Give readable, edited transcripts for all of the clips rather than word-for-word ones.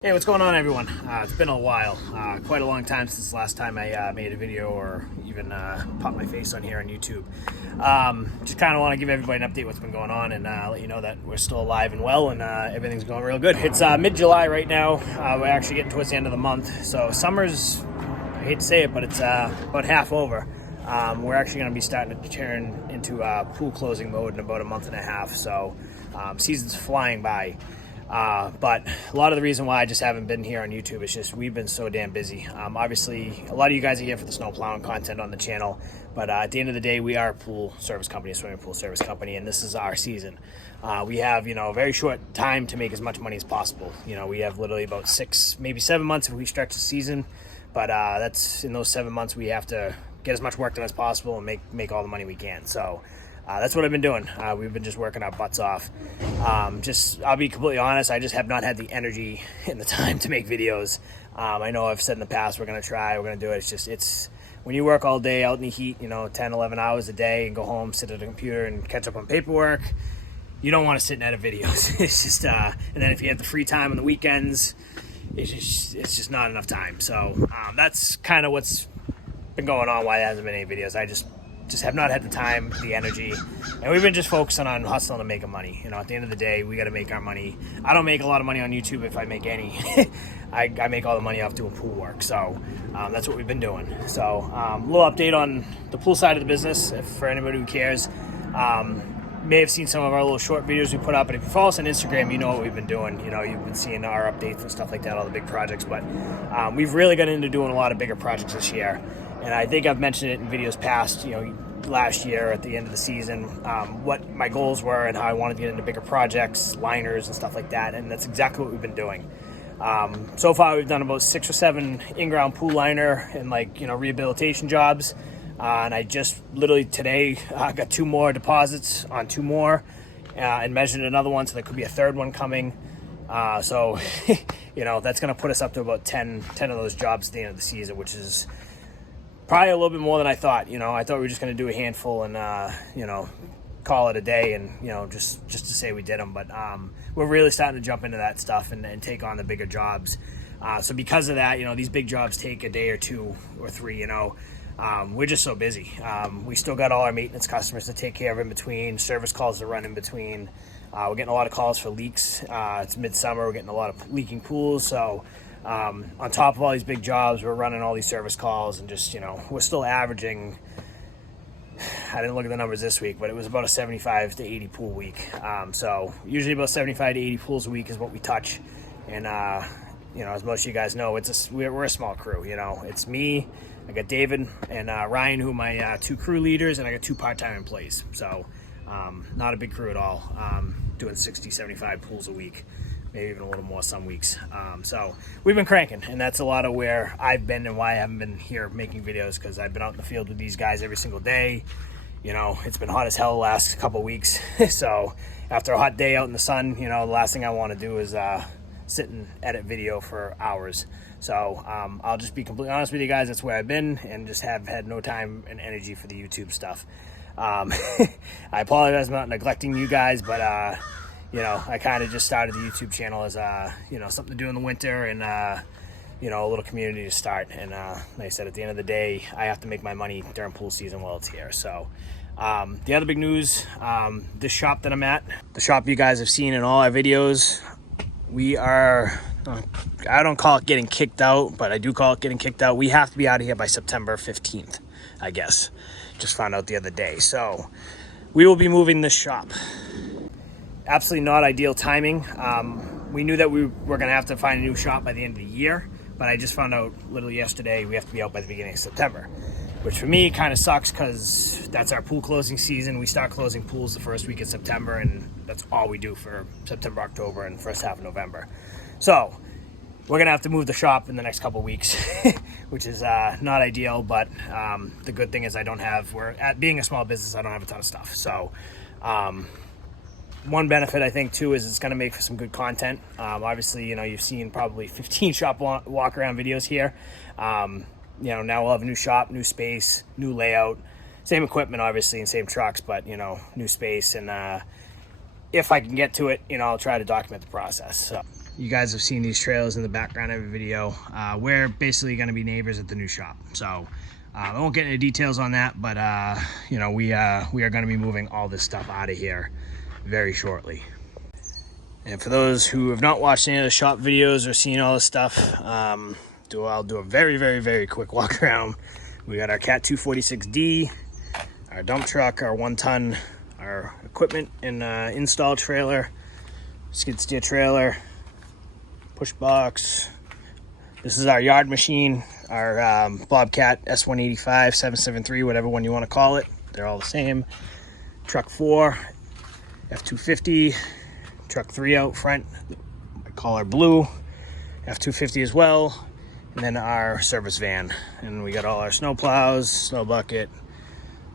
Hey, what's going on, everyone? It's been a while, quite a long time since the last time I made a video or even popped my face on here on YouTube. Just kind of want to give everybody an update what's been going on and let you know that we're still alive and well and everything's going real good. It's mid-July right now. We're actually getting towards the end of the month, so summer's, I hate to say it, but it's about half over. We're actually going to be starting to turn into pool closing mode in about a month and a half, so season's flying by. But a lot of the reason why I just haven't been here on YouTube is just we've been so damn busy. Obviously, a lot of you guys are here for the snow plowing content on the channel, but at the end of the day, we are a pool service company, a swimming pool service company, and this is our season. We have, a very short time to make as much money as possible. We have literally about 6, maybe 7 months if we stretch the season, but that's in those 7 months we have to get as much work done as possible and make all the money we can. So that's what I've been doing. We've been just working our butts off. I'll be completely honest, I just have not had the energy and the time to make videos. I know I've said in the past, we're going to do it. It's when you work all day out in the heat, 10, 11 hours a day and go home, sit at a computer and catch up on paperwork, you don't want to sit and edit videos. It's just, and then if you have the free time on the weekends, it's just not enough time. So that's kind of what's been going on, why there hasn't been any videos. I just have not had the time, the energy, and we've been just focusing on hustling and making money. At the end of the day, we got to make our money. I don't make a lot of money on YouTube if I make any. I make all the money off doing pool work, so that's what we've been doing. So a little update on the pool side of the business, for anybody who cares. May have seen some of our little short videos we put up, and if you follow us on Instagram, you know what we've been doing. You've been seeing our updates and stuff like that, all the big projects, but we've really got into doing a lot of bigger projects this year. And I think I've mentioned it in videos past, last year at the end of the season, what my goals were and how I wanted to get into bigger projects, liners and stuff like that. And that's exactly what we've been doing. So far, we've done about 6 or 7 in-ground pool liner and rehabilitation jobs. And I just literally today got 2 more deposits on 2 more and measured another one. So there could be a third one coming. So, that's going to put us up to about 10 of those jobs at the end of the season, which is probably a little bit more than I thought. I thought we were just going to do a handful and, call it a day and, just to say we did them. But we're really starting to jump into that stuff and take on the bigger jobs. So because of that, these big jobs take a day or 2 or 3, we're just so busy. We still got all our maintenance customers to take care of in between, service calls to run in between. We're getting a lot of calls for leaks. It's midsummer. We're getting a lot of leaking pools. So on top of all these big jobs, we're running all these service calls and just, we're still averaging, I didn't look at the numbers this week, but it was about a 75 to 80 pool week. So usually about 75 to 80 pools a week is what we touch. And, as most of you guys know, we're a small crew. It's me, I got David and Ryan, who are my 2 crew leaders, and I got 2 part-time employees. So not a big crew at all, doing 60, 75 pools a week. Maybe even a little more some weeks. So we've been cranking, and that's a lot of where I've been and why I haven't been here making videos, because I've been out in the field with these guys every single day. It's been hot as hell the last couple of weeks. So after a hot day out in the sun, the last thing I want to do is sit and edit video for hours. So I'll just be completely honest with you guys. That's where I've been, and just have had no time and energy for the YouTube stuff. I apologize for not neglecting you guys, but I kind of just started the YouTube channel as, something to do in the winter and, a little community to start. And like I said, at the end of the day, I have to make my money during pool season while it's here. So the other big news, this shop that I'm at, the shop you guys have seen in all our videos, we are, I don't call it getting kicked out, but I do call it getting kicked out. We have to be out of here by September 15th, I guess. Just found out the other day. So we will be moving this shop. Absolutely not ideal timing. We knew that we were going to have to find a new shop by the end of the year, but I just found out literally yesterday we have to be out by the beginning of September, which for me kind of sucks because that's our pool closing season. We start closing pools the first week of September, and that's all we do for September, October, and first half of November. So we're going to have to move the shop in the next couple of weeks, which is not ideal, but the good thing is being a small business, I don't have a ton of stuff. So one benefit, I think, too, is it's going to make for some good content. Obviously, you've seen probably 15 shop walk-around videos here. Now we'll have a new shop, new space, new layout, same equipment, obviously, and same trucks, but, new space. And if I can get to it, I'll try to document the process. So you guys have seen these trailers in the background of every video. We're basically going to be neighbors at the new shop. So I won't get into details on that, but you know, we are going to be moving all this stuff out of here very shortly. And for those who have not watched any of the shop videos or seen all this stuff, I'll do a very quick walk around. We got our Cat 246D, our dump truck, our 1-ton, our equipment and install trailer, skid steer trailer, push box. This is our yard machine, our Bobcat S185, 773, whatever one you want to call it. They're all the same. Truck 4, F250, truck 3 out front, I call her blue, F250 as well, and then our service van. And we got all our snow plows, snow bucket,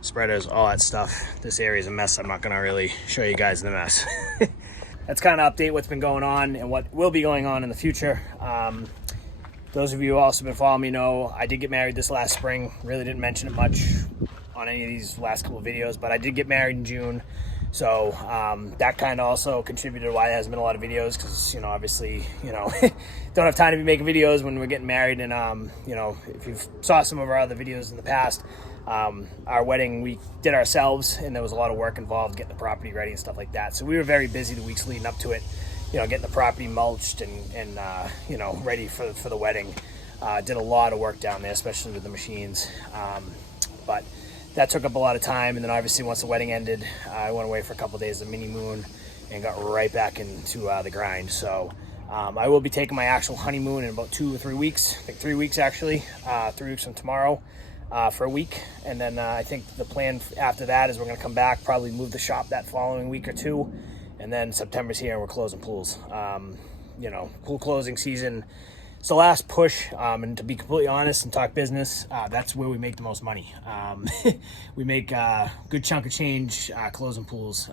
spreaders, all that stuff. This area is a mess. I'm not going to really show you guys the mess. That's kind of update what's been going on and what will be going on in the future. Those of you who also been following me know I did get married this last spring. Really didn't mention it much on any of these last couple of videos, but I did get married in June. So that kind of also contributed to why there hasn't been a lot of videos, because, you know, obviously, you know, don't have time to be making videos when we're getting married. And, you know, if you saw some of our other videos in the past, our wedding we did ourselves, and there was a lot of work involved getting the property ready and stuff like that. So we were very busy the weeks leading up to it, you know, getting the property mulched and you know, ready for the wedding. Did a lot of work down there, especially with the machines. But that took up a lot of time. And then obviously once the wedding ended, I went away for a couple of days of mini moon and got right back into the grind. So I will be taking my actual honeymoon in about 2 or 3 weeks. I think 3 weeks actually, 3 weeks from tomorrow. For a week, and then I think the plan after that is we're going to come back, probably move the shop that following week or two, and then September's here and we're closing pools. You know, pool closing season, it's the last push, and to be completely honest and talk business, that's where we make the most money. We make a good chunk of change closing pools.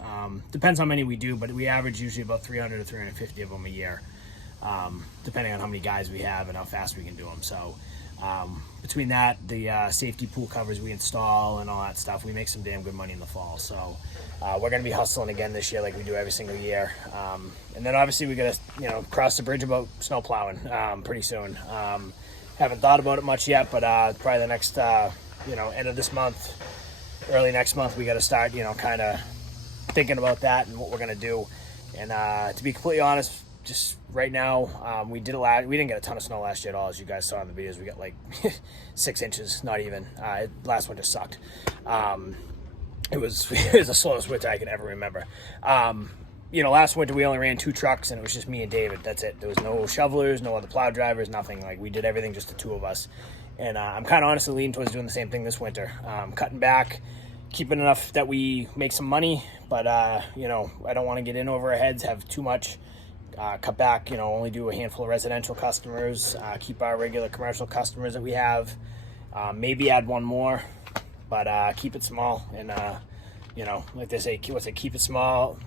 Depends how many we do, but we average usually about 300 to 350 of them a year, depending on how many guys we have and how fast we can do them. So between that, the safety pool covers we install and all that stuff, we make some damn good money in the fall. So we're going to be hustling again this year like we do every single year. And then obviously we got to, you know, cross the bridge about snow plowing pretty soon. Haven't thought about it much yet, but probably the next, you know, end of this month, early next month, we got to start, you know, kind of thinking about that and what we're going to do. And to be completely honest, just right now, we didn't get a ton of snow last year at all. As you guys saw in the videos, we got like 6 inches, not even. Last winter sucked. It was the slowest winter I can ever remember. You know, last winter we only ran 2 trucks and it was just me and David. That's it. There was no shovelers, no other plow drivers, nothing. Like, we did everything just the 2 of us. And I'm kind of honestly leaning towards doing the same thing this winter. Cutting back, keeping enough that we make some money, but you know, I don't want to get in over our heads, have too much. Cut back, you know, only do a handful of residential customers, keep our regular commercial customers that we have, maybe add 1 more, but keep it small. And you know, like they say, keep it small.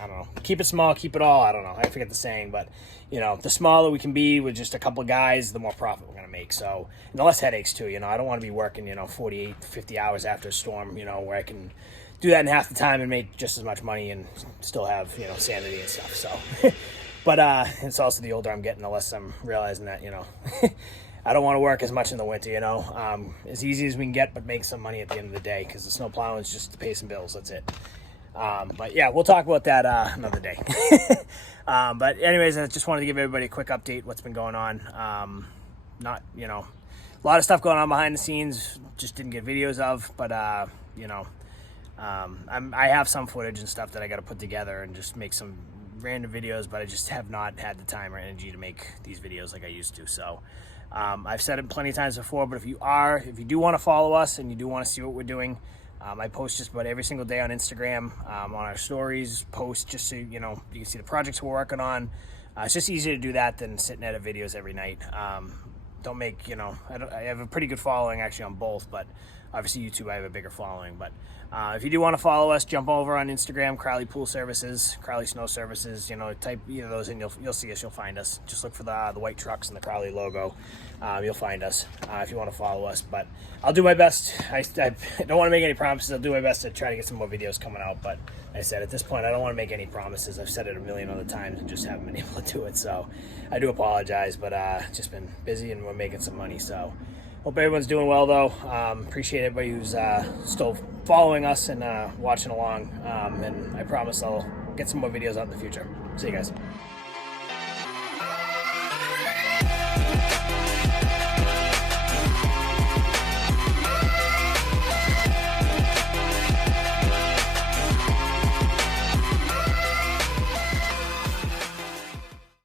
I don't know, keep it small, keep it all. I don't know, I forget the saying, but you know, the smaller we can be with just a couple of guys, the more profit we're gonna make. So, and the less headaches too. You know, I don't want to be working, you know, 48, 50 hours after a storm, you know, where I can do that in half the time and make just as much money and still have, you know, sanity and stuff. So but it's also the older I'm getting, the less I'm realizing that, you know, I don't want to work as much in the winter, you know, as easy as we can get, but make some money at the end of the day, because the snow plowing is just to pay some bills. That's it. But yeah, we'll talk about that another day. But anyways, I just wanted to give everybody a quick update what's been going on. Not, you know, a lot of stuff going on behind the scenes, just didn't get videos of, but you know, I have some footage and stuff that I got to put together and just make some random videos, but I just have not had the time or energy to make these videos like I used to. So I've said it plenty of times before, but if you do want to follow us and you do want to see what we're doing, I post just about every single day on Instagram, on our stories, post just so, you know, you can see the projects we're working on. It's just easier to do that than sitting at videos every night. Don't make, you know, I have a pretty good following actually on both, but obviously YouTube I have a bigger following. But if you do want to follow us, jump over on Instagram, Crowley Pool Services, Crowley Snow Services. You know, type either of those in, you'll see us, you'll find us. Just look for the white trucks and the Crowley logo. You'll find us if you want to follow us. But I'll do my best. I don't want to make any promises. I'll do my best to try to get some more videos coming out. But I said, at this point, I don't want to make any promises. I've said it a million other times and just haven't been able to do it. So I do apologize, but just been busy and we're making some money. So hope everyone's doing well, though. Appreciate everybody who's still following us and watching along. And I promise I'll get some more videos out in the future. See you guys.